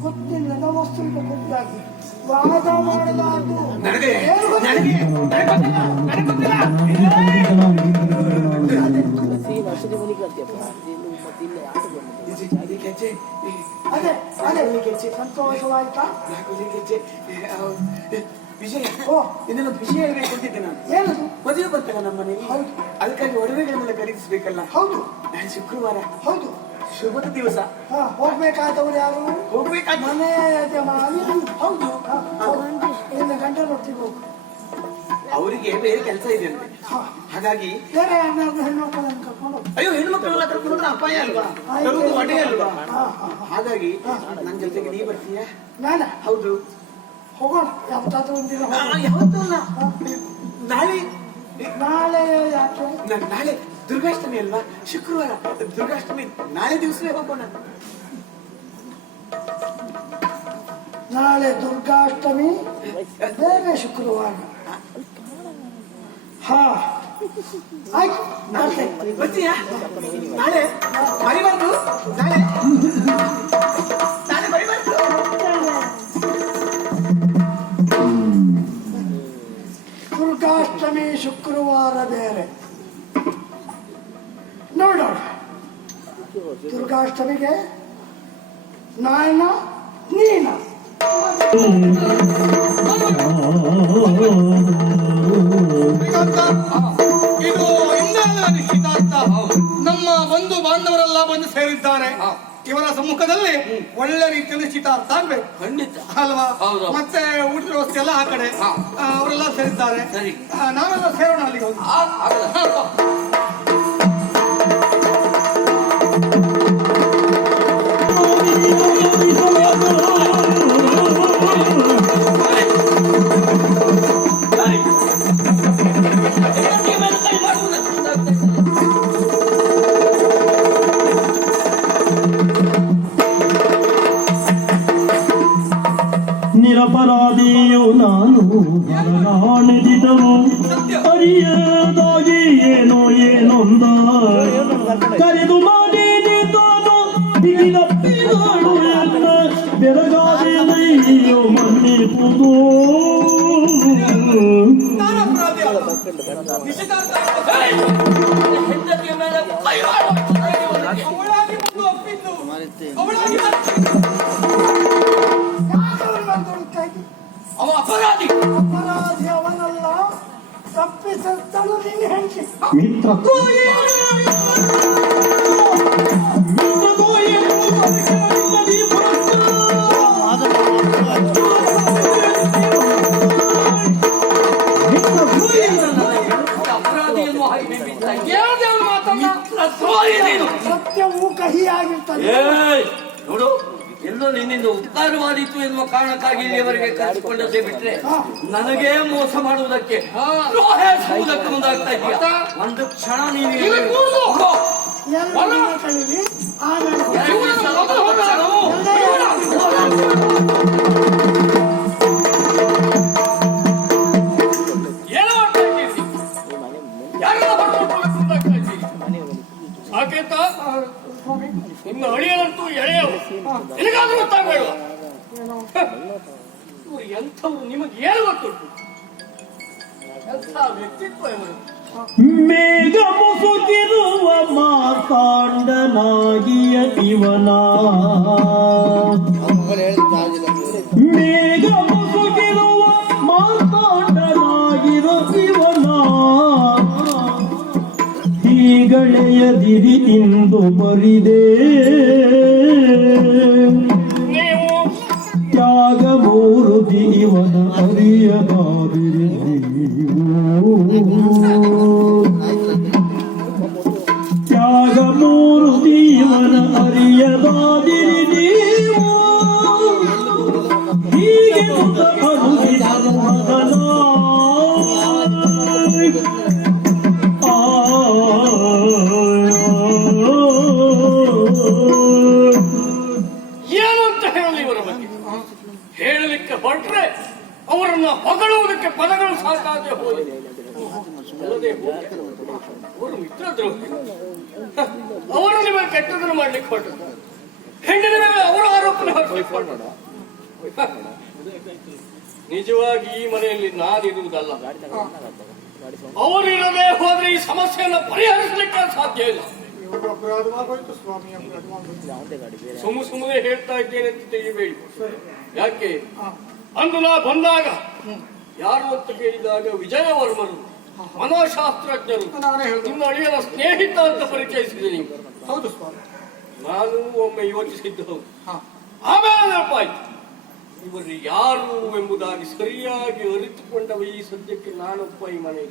ಗೊತ್ತಿಲ್ಲದ ವಾದ ಮಾಡಲಾರದು ಅದೇ ಅದೇ ಸಂತೋಷವಾಯ್ತಾ? ವಿಷಯ. ಓ. ಇದನ್ನು ವಿಷಯ ಹೇಳ್ಬೇಕು ಅಂತಿದ್ದೆ ನಾನು. ಏನದು ಮದುವೆ ಬರ್ತಲ್ಲ ನಮ್ಮ ಮನೆಯಲ್ಲಿ ಹೌದು. ಅದಕ್ಕಾಗಿ ಒಡವೆಗಳನ್ನೆಲ್ಲ ಖರೀದಿಸಬೇಕಲ್ಲ. ಹೌದು. ನಾನು ಶುಕ್ರವಾರ. ಹೌದು. ಶುಭದ ದಿವಸ ಹಾ ಹೋಗ್ಬೇಕಾದವರು ಯಾರು? ಹೋಗ್ಬೇಕಾದ ಮನೆ ಯಜಮಾನಿ. ಹೌದು. ಇನ್ನು ಗಂಟಲೊಟ್ಟಿಗೆ ಹೋಗು. ಅವರಿಗೆ ಬೇರೆ ಕೆಲಸ ಇದೆ ಅಂತೆ ಹಾ. ಹಾಗಾಗಿ ಬೇರೆ ಯಾರನ್ನಾದ್ರೂ ಹೆಣ್ಮಕ್ಳನ್ನು ಕರ್ಕೊಂಡು ಹೋಗು. ಅಯ್ಯೋ ಹೆಣ್ಣು ಮಕ್ಕಳೆಲ್ಲ ಕರ್ಕೊಂಡ್ರೆ ಅಪಾಯ ಅಲ್ವಾ? ಆಯ್ತು. ತರುವುದು ಅಲ್ವಾ? ಹಾ, ಹಾ, ಹಾ. ಹಾಗಾಗಿ ನನ್ನ ಜೊತೆಗೆ ನೀ ಬರ್ತೀಯಾ? ನಾನ? ಹೌದು. ಹೋಗೋಣ. ಯಾವತ್ತಾದ್ರೂ ಒಂದಿನ ಹೋಗೋಣ. ಯಾವತ್ತೂ ಅಲ್ಲ. ನಾಳೆ ನಾಳೆ ಯಾಕೆ? ನ- ನಾಳೆ ದುರ್ಗಾಷ್ಟಮಿ ಅಲ್ವಾ ಶುಕ್ರವಾರ. ದುರ್ಗಾಷ್ಟಮಿ ನಾಳೆ ದಿವಸವೇ ಹೋಗೋಣ. ನಾಳೆ ದುರ್ಗಾಷ್ಟಮಿ ಬೇರೆ ಶುಕ್ರವಾರ. ಹಾ. ಆಯ್ತು ನಾಳೆ ಬರ್ತೀಯಾ ನಾಳೆ ಮರಿಬಾರ್ದು. ನಾಳೆ ನಾಳೆ. ದುರ್ಗಾಷ್ಟಮಿಗೆ ನಾಯನ ನೀನ. ಇದು ನಿಶ್ಚಿತಾರ್ಥ. ನಮ್ಮ ಬಂಧು ಬಾಂಧವರೆಲ್ಲ ಬಂದು ಸೇರಿದ್ದಾರೆ. ಇವರ ಸಮ್ಮುಖದಲ್ಲಿ ಒಳ್ಳೆ ರೀತಿಯಲ್ಲಿ ನಿಶ್ಚಿತಾರ್ಥ ಆಗ್ಬೇಕು. ಖಂಡಿತ. ಅಲ್ವಾ? ಹೌದು. ಮತ್ತೆ ಊಟದ ವ್ಯವಸ್ಥೆ ಎಲ್ಲ ಆ ಕಡೆ. ಅವರೆಲ್ಲ ಸೇರಿದ್ದಾರೆ. ನಾವೆಲ್ಲ ಸೇರೋಣ ಅಲ್ಲಿಗೆ ಹೋಗಿ. ಬಂದು- ಯಾಕವ್ರು ಬೆಳಗಾವಿ ನೈಯೋ ಅವ ಅಪರಾಧಿ ಅಪರಾಧಿ ಅವನಲ್ಲ ತಪ್ಪಿಸತ್ತಳು ನಿನ್ನ ಹೆಂಡತಿ ಮಿತ್ರ ನೋಡು ಎಲ್ಲೋ ನಿನ್ನಿಂದ ಉಪಕಾರವಾದೀತು ಎನ್ನುವ ಕಾರಣಕ್ಕಾಗಿ ಇಲ್ಲಿಯವರೆಗೆ ಕರೆಸಿಕೊಂಡದ್ದೇ ಬಿಟ್ರೆ ನನಗೇ ಮೋಸ ಮಾಡುವುದಕ್ಕೆ ದ್ರೋಹ ಎಸಗುವುದಕ್ಕೆ ಮುಂದಾಗ್ತಾ ಇದೆಯಾ. ಒಂದು ಕ್ಷಣ ನೀನು. ಎರಡು ನಿಮ್ಮ ಅಳಿಯನಂತೂ ಎಳೆಯವು ನಿನಗಾದ್ರೂ ಗೊತ್ತಾಗಬೇಡ ಇವರು ಎಂಥವ್ರು ನಿಮಗೆ ಏನು ಗೊತ್ತುಂಟು? ಎಂಥ ವ್ಯಕ್ತಿತ್ವ ಇವರು? ಮೇಘ ಮುಸುಕಿರುವ ಮಾತಾಂಡನಾಗಿಯ ಇವನ ಹೀಗಳೆಯದಿರಿ ಇಂದು ಬರಿದೆ ತ್ಯಾಗ ಮೂರು ದೀವನ ಅವರು ಮಿತ್ರದ್ರೋಹಿ. ಅವರು ನಿಮಗೆ ಕೆಟ್ಟದನ್ನು ಮಾಡ್ಲಿಕ್ಕೆ ಹೊರಟು. ಹೆಂಡಿನ ಮೇಲೆ ಅವರ ಆರೋಪನ ಹೊರಟರು ನಿಜವಾಗಿ ಈ ಮನೆಯಲ್ಲಿ ನಾನಿರುವುದಲ್ಲ. ಅವರಿರದೆ ಹೋದ್ರೆ ಈ ಸಮಸ್ಯೆಯನ್ನು ಪರಿಹರಿಸಲಿಕ್ಕೆ ಸಾಧ್ಯ ಇಲ್ಲ. ಸುಮ್ಮ ಸುಮ್ಮನೆ ಹೇಳ್ತಾ ಇದ್ದೇನೆ ಅಂತ ತೆಗಿಬೇಡಿ ಯಾಕೆ? ಅಂದು ನಾ ಬಂದಾಗ ಯಾರು ಅಂತ ಕೇಳಿದಾಗ ವಿಜಯವರ್ಮರು. ಮನೋಶಾಸ್ತ್ರಜ್ಞರು. ನಿಮ್ಮ ಅಳಿಯನ ಸ್ನೇಹಿತ ಅಂತ ಪರಿಚಯಿಸಿದೆ ನೀವು. ಹೌದು ಸ್ವಾಮಿ ನಾನು ಒಮ್ಮೆ ಯೋಚಿಸಿದ್ದು ಹೌದು. ಆಮೇಲೆ ನೆನಪಾಯ್ತು ಇವರು ಯಾರು ಎಂಬುದಾಗಿ ಸರಿಯಾಗಿ ಅರಿತುಕೊಂಡವ ಈ ಸದ್ಯಕ್ಕೆ ನಾನೊಬ್ಬ ಈ ಮನೆ.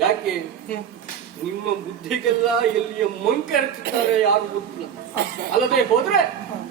ಯಾಕೆ? ನಿಮ್ಮ ಬುದ್ಧಿಗೆಲ್ಲ ಎಲ್ಲಿಯ ಮಂಕರಿಸುತ್ತಾರೆ ಯಾರು ಗೊತ್ತಿಲ್ಲ. ಅಲ್ಲದೆ ಹೋದ್ರೆ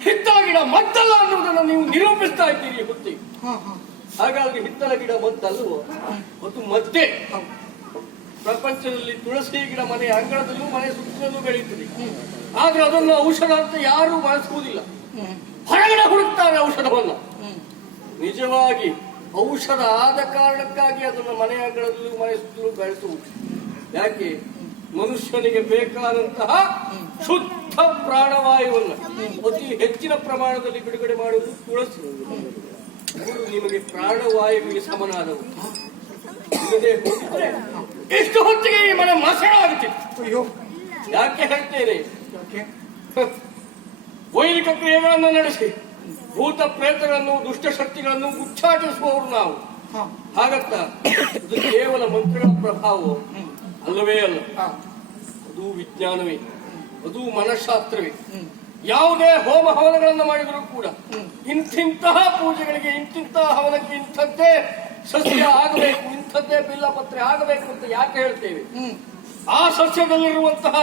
ಹಿತ್ತಾಗಿಡ ಮತ್ತಲ್ಲ ಮದ್ದಲ್ಲ ಅನ್ನುವುದನ್ನು ನೀವು ನಿರೂಪಿಸ್ತಾ ಇದ್ದೀರಿ ಹೊತ್ತಿಗೆ. ಹಾಗಾಗಿ ಹಿತ್ತಲ ಗಿಡ ಮದ್ದಲ್ವೋ ಮತ್ತು ಮತ್ತೆ ಪ್ರಪಂಚದಲ್ಲಿ ತುಳಸಿ ಗಿಡ ಮನೆ ಅಂಗಳದಲ್ಲೂ ಮನೆ ಸುತ್ತಲೂ ಬೆಳೀತದೆ. ಆದ್ರೆ ಅದನ್ನು ಔಷಧ ಅಂತ ಯಾರೂ ಬಳಸುವುದಿಲ್ಲ. ಹೊರಗಡೆ ಹುಡುಕ್ತಾರೆ ಔಷಧವನ್ನು. ನಿಜವಾಗಿ ಔಷಧ ಆದ ಕಾರಣಕ್ಕಾಗಿ ಅದನ್ನು ಮನೆ ಅಂಗಳದಲ್ಲೂ ಮನೆ ಸುತ್ತಲೂ ಬೆಳೆಸುವುದು. ಯಾಕೆ? ಮನುಷ್ಯನಿಗೆ ಬೇಕಾದಂತಹ ಶುದ್ಧ ಪ್ರಾಣವಾಯುವನ್ನು ಅತಿ ಹೆಚ್ಚಿನ ಪ್ರಮಾಣದಲ್ಲಿ ಬಿಡುಗಡೆ ಮಾಡುವುದು ತುಳಸಿ. ಇವರು ನಿಮಗೆ ಪ್ರಾಣವಾಯುವಿಗೆ ಸಮನಾದವು. ಇಲ್ಲದೆ ಹೋಗಿದ್ರೆ ಎಷ್ಟು ಹೊತ್ತಿಗೆ ಈ ಮನೆ ಮಸಣ ಆಗುತ್ತಿತ್ತು ಅಯ್ಯೋ. ಯಾಕೆ ಹೇಳ್ತೇನೆ? ವೈದಿಕ ಕ್ರಿಯೆಗಳನ್ನು ನಡೆಸಿ ಭೂತ ಪ್ರೇತಗಳನ್ನು ದುಷ್ಟಶಕ್ತಿಗಳನ್ನು ಉಚ್ಚಾಟಿಸುವವರು ನಾವು. ಹಾಗತ್ತ ಇದು ಕೇವಲ ಮಂತ್ರಗಳ ಪ್ರಭಾವ. ಅಲ್ಲವೇ ಅಲ್ಲ. ಅದು ವಿಜ್ಞಾನವೇ. ಅದು ಮನಃಶಾಸ್ತ್ರವೇ. ಯಾವುದೇ ಹೋಮ ಹವನಗಳನ್ನು ಮಾಡಿದರೂ ಕೂಡ ಇಂತಿಂತಹ ಪೂಜೆಗಳಿಗೆ ಇಂತಿಂತಹ ಹವನಕ್ಕೆ ಇಂಥದ್ದೇ ಸಸ್ಯ ಆಗಬೇಕು ಇಂಥದ್ದೇ ಬಿಲ್ಲಪತ್ರೆ ಆಗಬೇಕು ಅಂತ ಯಾಕೆ ಹೇಳ್ತೇವೆ? ಆ ಸಸ್ಯದಲ್ಲಿರುವಂತಹ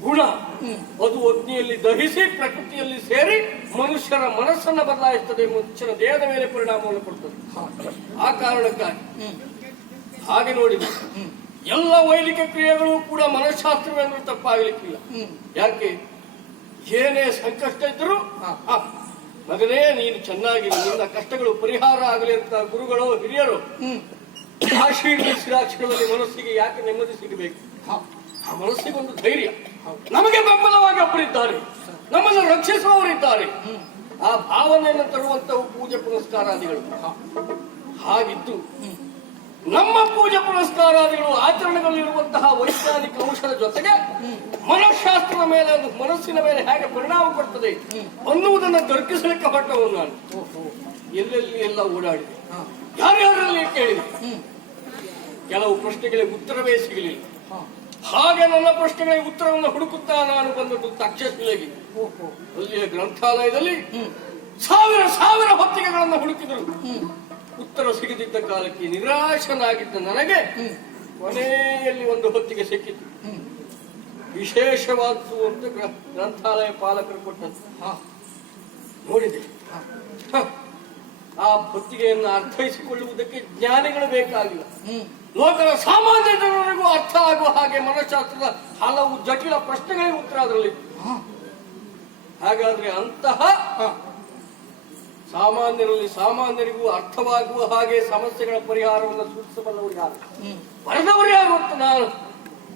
ಗುಣ ಅದು ಅಗ್ನಿಯಲ್ಲಿ ದಹಿಸಿ ಪ್ರಕೃತಿಯಲ್ಲಿ ಸೇರಿ ಮನುಷ್ಯರ ಮನಸ್ಸನ್ನ ಬದಲಾಯಿಸುತ್ತದೆ ಮನುಷ್ಯನ ದೇಹದ ಮೇಲೆ ಪರಿಣಾಮವನ್ನು ಕೊಡ್ತದೆ. ಆ ಕಾರಣಕ್ಕಾಗಿ. ಹಾಗೆ ನೋಡಿದ ಎಲ್ಲ ವೈದಿಕ ಕ್ರಿಯೆಗಳು ಕೂಡ ಮನಃಶಾಸ್ತ್ರವೆಂದ್ರೆ ತಪ್ಪಾಗಲಿಕ್ಕಿಲ್ಲ. ಯಾಕೆ? ಏನೇ ಸಂಕಷ್ಟ ಇದ್ದರೂ ಆ, ಮಗನೇ ನೀನು ಚೆನ್ನಾಗಿ ನಿನ್ನ ಕಷ್ಟಗಳು ಪರಿಹಾರ ಆಗಲಿ ಅಂತ ಗುರುಗಳು ಹಿರಿಯರು ಆಶೀರ್ವದಿಸಿದ ಮನಸ್ಸಿಗೆ ಯಾಕೆ ನೆಮ್ಮದಿ ಸಿಗಬೇಕು? ಆ ಮನಸ್ಸಿಗೊಂದು ಧೈರ್ಯ. ನಮಗೆ ಬೆಂಬಲವಾಗಿ ಒಬ್ಬರಿದ್ದಾರೆ. ನಮ್ಮನ್ನು ರಕ್ಷಿಸುವವರಿದ್ದಾರೆ. ಆ ಭಾವನೆಯನ್ನು ತರುವಂತಹ ಪೂಜೆ ಪುನಸ್ಕಾರಾದಿಗಳು. ಹಾಗಿದ್ದು ನಮ್ಮ ಪೂಜೆ ಪುನಸ್ಕಾರಾದಿಗಳು ಆಚರಣೆಗಳಲ್ಲಿರುವಂತಹ ವೈಜ್ಞಾನಿಕ ಅಂಶದ ಜೊತೆಗೆ ಮನಃಶಾಸ್ತ್ರದ ಮೇಲೆ ಮನಸ್ಸಿನ ಮೇಲೆ ಹೇಗೆ ಪರಿಣಾಮ ಕೊಡ್ತದೆ ಅನ್ನುವುದನ್ನು ತರ್ಕಿಸಲಿಕ್ಕೆ ಹೊಟ್ಟವು ನಾನು. ಎಲ್ಲೆಲ್ಲಿ ಎಲ್ಲ ಓಡಾಡಿದೆ? ಯಾರ್ಯಾರಲ್ಲಿ ಕೇಳಿದೆ? ಕೆಲವು ಪ್ರಶ್ನೆಗಳಿಗೆ ಉತ್ತರವೇ ಸಿಗಲಿಲ್ಲ. ಹಾಗೆ ನನ್ನ ಪ್ರಶ್ನೆಗಳಿಗೆ ಉತ್ತರವನ್ನು ಹುಡುಕುತ್ತಾ ನಾನು ಬಂದದ್ದು ತಕ್ಷಶಿಲೆಗೆ. ಅಲ್ಲಿಯ ಗ್ರಂಥಾಲಯದಲ್ಲಿ ಸಾವಿರ ಸಾವಿರ ಹೊತ್ತಿಗೆಗಳನ್ನು ಹುಡುಕಿದರು. ಉತ್ತರ ಸಿಗದಿದ್ದ ಕಾಲಕ್ಕೆ ನಿರಾಶನಾಗಿದ್ದ ನನಗೆ ಕೊನೆಯಲ್ಲಿ ಒಂದು ಹೊತ್ತಿಗೆ ಸಿಕ್ಕಿತು. ವಿಶೇಷವಾದ್ದು ಅಂತ ಗ್ರ- ಗ್ರಂಥಾಲಯ ಪಾಲಕರು ಕೊಟ್ಟದ್ದು. ನೋಡಿದೆ. ಆ ಹೊತ್ತಿಗೆಯನ್ನು ಅರ್ಥೈಸಿಕೊಳ್ಳುವುದಕ್ಕೆ ಜ್ಞಾನಿಗಳು ಬೇಕಾಗಿಲ್ಲ. ಲೋಕದ ಸಾಮಾನ್ಯ ಜನರಿಗೂ ಅರ್ಥ ಆಗುವ ಹಾಗೆ ಮನಶಾಸ್ತ್ರದ ಹಲವು ಜಟಿಲ ಪ್ರಶ್ನೆಗಳಿಗೆ ಉತ್ತರ ಅದರಲ್ಲಿ. ಹಾಗಾದ್ರೆ ಅಂತಹ ಸಾಮಾನ್ಯರಲ್ಲಿ ಸಾಮಾನ್ಯರಿಗೂ ಅರ್ಥವಾಗುವ ಹಾಗೆ ಸಮಸ್ಯೆಗಳ ಪರಿಹಾರವನ್ನು ಸೂಚಿಸಬಲ್ಲವರು ಯಾರು ಬರೆದವರು ಯಾರು ಅಂತ ನಾನು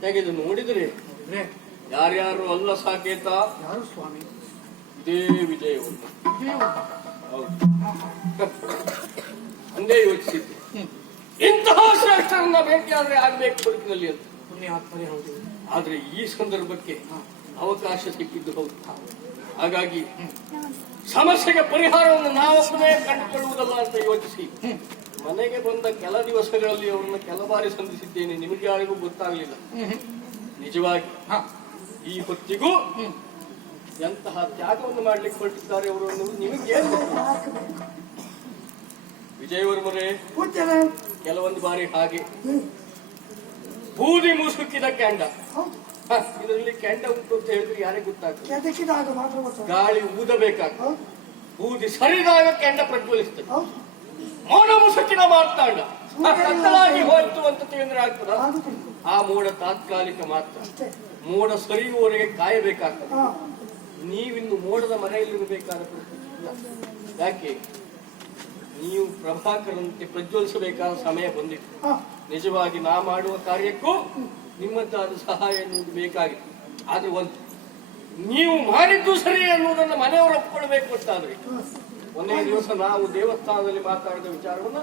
ತೆಗೆದು ನೋಡಿದರೆ ಯಾರ್ಯಾರು ಅಲ್ಲ ಸಾಕೇತ? ಯಾರು ಸ್ವಾಮಿ? ಇದೇ ವಿಜಯವನ್ನು ಅಂದೇ ಯೋಚಿಸಿದ್ದೆ. ಇಂತಹ ಶ್ರೇಷ್ಠರನ್ನ ಭೇಟಿಯಾದ್ರೆ ಆಗ್ಬೇಕು ಬದುಕಿನಲ್ಲಿ ಅಂತ. ಪುಣ್ಯಾತ್ಮನೇ ಹೌದು. ಆದ್ರೆ ಈ ಸಂದರ್ಭಕ್ಕೆ ಅವಕಾಶ ಸಿಕ್ಕಿದ್ದು ಹೌದು. ಹಾಗಾಗಿ ಸಮಸ್ಯೆಗೆ ಪರಿಹಾರವನ್ನು ನಾವೊಬ್ಬನೇ ಕಂಡುಕೊಳ್ಳುವುದಲ್ಲ ಅಂತ ಯೋಚಿಸಿ. ಮನೆಗೆ ಬಂದ ಕೆಲ ದಿವಸಗಳಲ್ಲಿ ಅವರನ್ನು ಕೆಲ ಬಾರಿ ಸಂಧಿಸಿದ್ದೇನೆ. ನಿಮಗೆ ಯಾರಿಗೂ ಗೊತ್ತಾಗಲಿಲ್ಲ. ನಿಜವಾಗಿ ಈ ಹೊತ್ತಿಗೂ ಎಂತಹ ತ್ಯಾಗವನ್ನು ಮಾಡ್ಲಿಕ್ಕೆ ಹೊರಟಿದ್ದಾರೆ ಅವರು ಅನ್ನೋದು ನಿಮಗೆ ಏನು? ವಿಜಯವರ್ಮರೇ ಕೆಲವೊಂದು ಬಾರಿ ಹಾಗೆ. ಬೂದಿ ಮುಸುಕಿದ ಕ್ಯಾಂಡ ಇದರಲ್ಲಿ ಕೆಂಡ ಉಂಟು ಅಂತ ಹೇಳಿದ್ರೆ ಯಾರಿಗೆ ಗೊತ್ತಾಗ್ತದೆ. ಕೆದಕಿದಾಗ ಮಾತ್ರ ಗಾಳಿ ಊದಬೇಕಾಗ್ತದೆ. ಊದಿ ಸರಿದಾಗ ಕೆಂಡ ಪ್ರಜ್ವಲಿಸ್ತದೆ. ಮೋಡ ಮೌನ ಮುಸುಕಿನ ಮಾರ್ತಾಂಡ. ಕತ್ತಲಾಗಿ ಹೋಯ್ತು ಅಂತ ತಿಳಿದ್ರೆ ಆಗ್ತದ? ಆ ಮೋಡ ತಾತ್ಕಾಲಿಕ ಮಾತ್ರ. ಮೋಡ ಸರಿಯುವವರೆಗೆ ಕಾಯಬೇಕಾಗ್ತದೆ. ನೀವಿನ್ನು ಮೋಡದ ಮನೆಯಲ್ಲಿರಬೇಕಾದ ಯಾಕೆ? ನೀವು ಪ್ರಭಾಕರಂತೆ ಪ್ರಜ್ವಲಿಸಬೇಕಾದ ಸಮಯ ಬಂದಿತ್ತು. ನಿಜವಾಗಿ ನಾ ಮಾಡುವ ಕಾರ್ಯಕ್ಕೂ ನಿಮ್ಮದ್ದಾದ ಸಹಾಯ ಎನ್ನುವುದು ಬೇಕಾಗಿದೆ. ಆದ್ರೆ ಒಂದು, ನೀವು ಮಾಡಿದ್ದು ಸರಿ ಅನ್ನುವುದನ್ನು ಮನೆಯವರು ಒಪ್ಕೊಳ್ಬೇಕು ಅಂತಾದ್ರೆ. ಒಂದೇ ದಿವಸ ನಾವು ದೇವಸ್ಥಾನದಲ್ಲಿ ಮಾತಾಡಿದ ವಿಚಾರವನ್ನ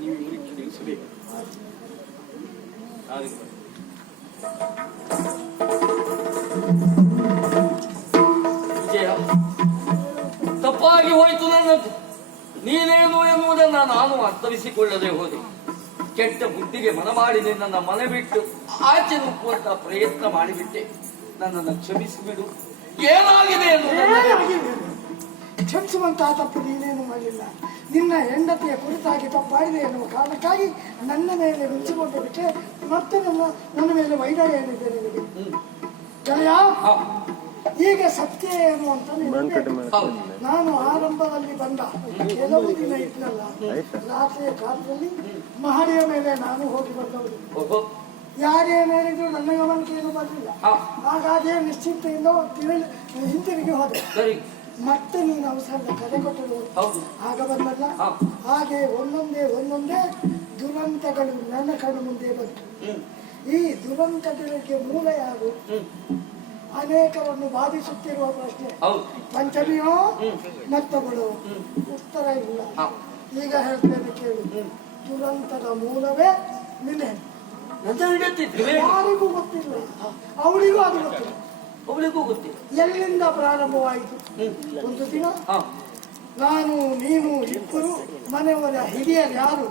ನೀವು ಇವರಿಗೆ ತಿಳಿಸಬೇಕು. ತಪ್ಪಾಗಿ ಹೋಯಿತು ನನ್ನದು ನೀನೇನು ಎನ್ನುವುದನ್ನು ನಾನು ಅರ್ಥವಿಸಿಕೊಳ್ಳದೆ ಹೋದೆ. ಕೆಟ್ಟ ಬುದ್ಧಿಗೆ ಮನ ಮಾಡಿ ನಿನ್ನನ್ನು ಮನೆ ಬಿಟ್ಟು ಆಚೆ ನುಗ್ಗುವಂತ ಪ್ರಯತ್ನ ಮಾಡಿಬಿಟ್ಟೆ. ನನ್ನನ್ನು ಕ್ಷಮಿಸಿಬಿಡು. ಏನಾಗಿದೆ? ಕ್ಷಮಿಸುವಂತಹ ತಪ್ಪು ನೀನೇನು ಮಾಡಲಿಲ್ಲ ನಿನ್ನ ಹೆಂಡತಿಯ ಕುರಿತಾಗಿ ತಪ್ಪಾಡಿದೆ ಎನ್ನುವ ಕಾರಣಕ್ಕಾಗಿ ನನ್ನ ಮೇಲೆ ಮಿಂಚಿಕೊಂಡು ಬಿಟ್ಟೆ ಮತ್ತೆ ನನ್ನ ನನ್ನ ಮೇಲೆ ವೈರಾಗ್ಯ ಏನಿದೆ ನಿನಗೆ? ಹ್ಮ್. ಗೆಳೆಯ ಹಾ, ಈಗ ಸತ್ಯ ಏನು ಅಂತ ನಾನು ಬೇಕು. ಆರಂಭದಲ್ಲಿ ಬಂದ ಕೆಲವು ದಿನ ಇದ್ನಲ್ಲ ರಾತ್ರಿಯ ಕಾಲದಲ್ಲಿ ಮಹಡಿಯ ಮೇಲೆ ನಾನು ಹೋಗಿ ಬಂದವರು ಯಾರೇ ಯಾರೇನು ಹೇಳಿದ್ರು ನನ್ನ ಗಮನಕ್ಕೆ ಏನು ಬರಲಿಲ್ಲ ಹಾಗಾದ್ರೆ ನಿಶ್ಚಿಂತೆಯಿಂದ ತಿಳಿ ಹಿಂತಿರುಗಿ ಹೋದೆ. ಮತ್ತೆ ನೀನು ಅವಸರದ ಕರೆ ಕೊಟ್ಟರು ಆಗ ಬಂದಲ್ಲ. ಹಾಗೆ ಒಂದೊಂದೇ ಒಂದೊಂದೇ ದುರಂತಗಳು ನನ್ನ ಕಣ್ಣು ಮುಂದೆ ಬಂತು. ಈ ದುರಂತಗಳಿಗೆ ಮೂಲ ಯಾರು ಅನೇಕರನ್ನು ಬಾಧಿಸುತ್ತಿರುವ ಪ್ರಶ್ನೆ ಪಂಚಮಿಯೋ. ಮತ್ತೊಬ್ಬಳು ಉತ್ತರ ಇಲ್ಲ. ಈಗ ಹೇಳ್ತೇನೆ ಕೇಳಿ. ದುರಂತದ ಮೂಲವೇ ನಿನ್ನೆ. ಯಾರಿಗೂ ಗೊತ್ತಿಲ್ಲ. ಅವಳಿಗೂ ಅದು ಗೊತ್ತಿಲ್ಲ. ಅವಳಿಗೂ ಗೊತ್ತಿಲ್ಲ. ಎಲ್ಲಿಂದ ಪ್ರಾರಂಭವಾಯಿತು? ಒಂದು ದಿನ? ನಾನು ನೀನು ಇಬ್ಬರು ಮನೆಯವರ ಹಿರಿಯರು ಯಾರು.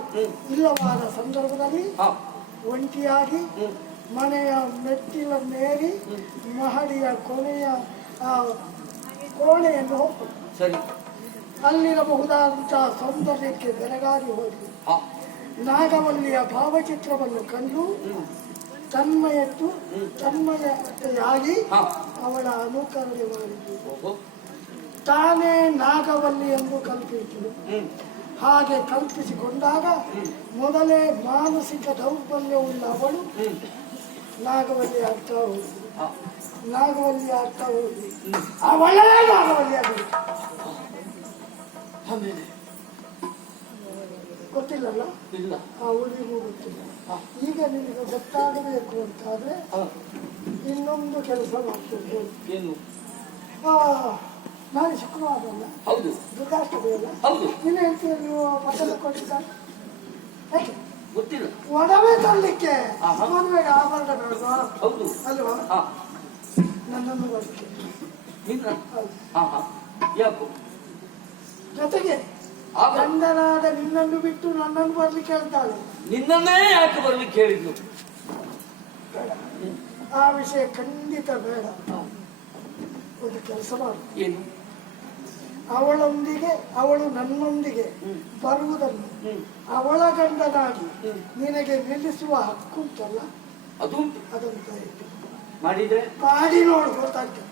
ಇಲ್ಲವಾದ ಸಂದರ್ಭದಲ್ಲಿ ಒಂಟಿಯಾಗಿ ಹ್ಮ್ ಮೆಟ್ಟಿಲ ಮೇರಿ ಮಹಡಿಯ ಕೊನೆಯ ಆ, ಕೋಣೆಯನ್ನು ಸರಿ. ಅಲ್ಲಿರಬಹುದಾದಂತಹ ಸೌಂದರ್ಯಕ್ಕೆ ಬೆರಗಾಗಿ ಹೋಗಿ. ನಾಗವಲ್ಲಿಯ ಭಾವಚಿತ್ರವನ್ನು ಕಂಡು ತನ್ಮಯತ್ತು ತನ್ಮಯತೆಯಾಗಿ ಅವಳ ಅನುಕರಣೆ ಮಾಡಿದ್ದು ತಾನೇ ನಾಗವಲ್ಲಿ ಎಂದು ಕಲ್ಪಿಸಿತು ಹ್ಮ್. ಹಾಗೆ ಕಲ್ಪಿಸಿಕೊಂಡಾಗ ಮೊದಲೇ ಮಾನಸಿಕ ದೌರ್ಬಲ್ಯವುಳ್ಳ ಅವಳು ನಾಗವಲ್ಲಿ ಆಗ್ತಾ ಹೋಗಿ ನಾಗವಲ್ಲಿ ಆಗ್ತಾ ಹೋಗಿ ಹ್ಮ್ ಅವಳೇ ನಾಗವಲ್ಲಿ ಆಗಿದೆ ಆಮೇಲೆ ಗೊತ್ತಿಲ್ಲಲ್ಲ? ಇಲ್ಲ. ಅವಳಿಗೂ ಗೊತ್ತಿಲ್ಲ. ಈಗ ನಿಮಗೆ ಗೊತ್ತಾಗಬೇಕು ಅಂತಾದ್ರೆ ಇನ್ನೊಂದು ಕೆಲಸ ಮಾಡ್ತೇನೆ. ಏನು? ಆ, ನಾಳೆ ಶುಕ್ರವಾರ ಅಲ್ಲ? ಹೌದು. ದುರ್ಗಾಷ್ಟಮಿ ಅಲ್ಲ? ಹೌದು. ನಿನ್ನ ಹೇಳ್ತೀಯ ನೀವು ಪಟ್ಟಣ ಕೊಟ್ಟಿದ್ದಾರೆ ಯಾಕೆ? ಗೊತ್ತಿಲ್ಲ. ಒಡವೆ ತರಲಿಕ್ಕೆ. ಮದುವೆಗೆ ಆಭರಣ ಬೇಡವಾ ಹೌದು. ಅಲ್ವಾ? ನನ್ನನ್ನು ಬರಲಿಕ್ಕೆ ನಿನ್ನ. ಹಾ ಹಾ. ಯಾಕೋ? ಜೊತೆಗೆ ಗಂಡನಾದ ನಿನ್ನನ್ನು ಬಿಟ್ಟು ನನ್ನನ್ನು ಬರ್ಲಿಕ್ಕೆ ಹೇಳ್ತಾಳೆ. ನಿನ್ನನ್ನೇ ಯಾಕೆ ಬರ್ಲಿಕ್ಕೆ ಹೇಳಿದ್ಲು? ಆ ವಿಷಯ ಖಂಡಿತ ಬೇಡ. ಒಂದು ಕೆಲಸ ಮಾಡು. ಏನು? ಅವಳೊಂದಿಗೆ ಅವಳು ನನ್ನೊಂದಿಗೆ ಬರುವುದನ್ನು ಅವಳ ಗಂಡನಾಗಿ. ನಿನಗೆ ನಿಲ್ಲಿಸುವ ಹಕ್ಕು ಉಂಟಲ್ಲ? ಅದು ಅದಂತ ಅದನ್ನು ದಯವಿಟ್ಟು ಮಾಡಿದ್ರೆ? ಮಾಡಿ ನೋಡು ಗೊತ್ತಾಗ್ತದೆ.